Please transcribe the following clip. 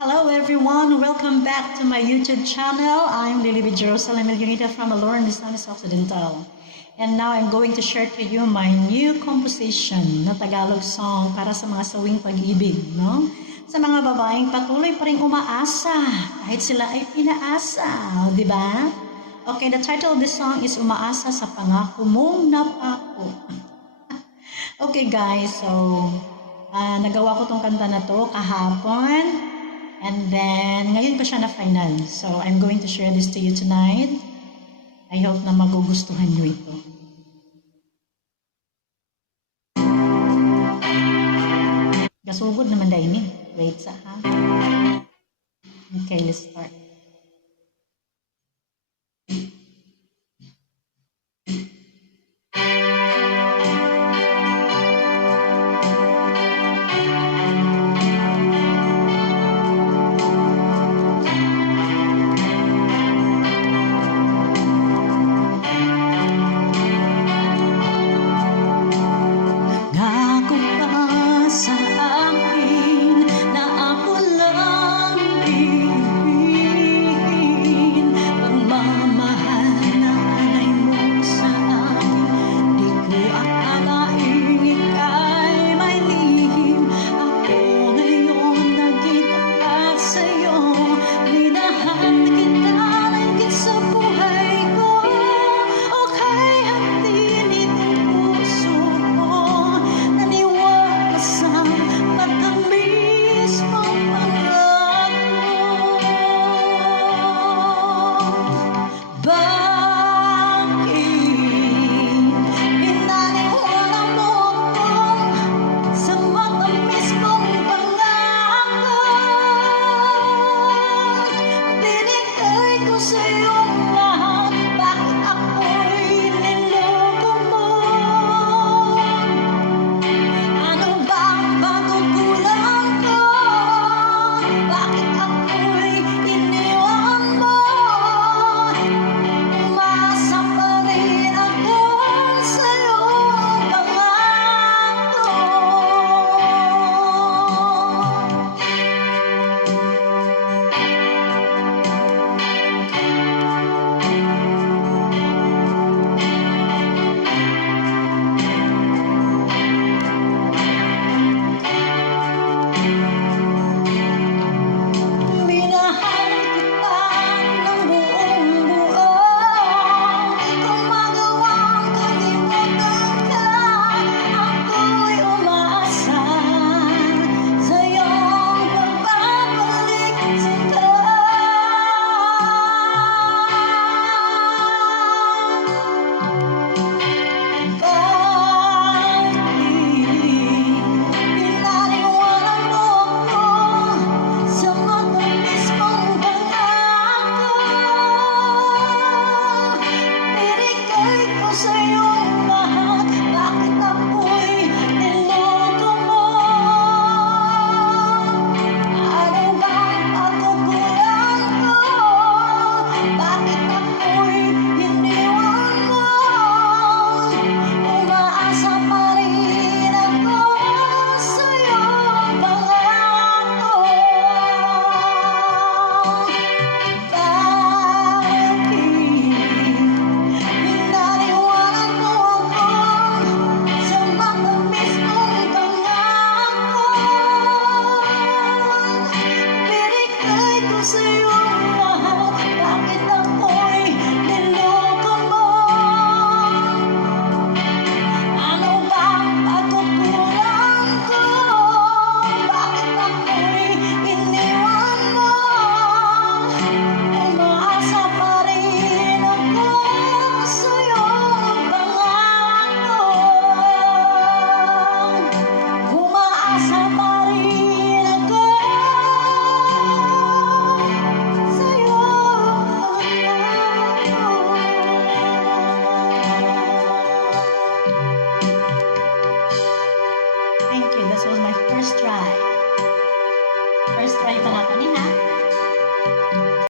Hello everyone, welcome back to my YouTube channel. I'm Lily B. Jerusalem Elgunita from Aloran, Misamis Occidental. And now I'm going to share to you my new composition na Tagalog song para sa mga sawing pag-ibig, no? Sa mga babaeng patuloy pa rin umaasa kahit sila ay pinaasa, di ba? Okay, the title of the song is Umaasa sa Pangako Mong Napako. Okay guys, so nagawa ko tong kanta na to kahapon. And then, ngayon ko siya na final. So, I'm going to share this to you tonight. I hope na magugustuhan nyo ito. Gasugod naman dahil ni. Wait sa ha. Okay, let's start. Say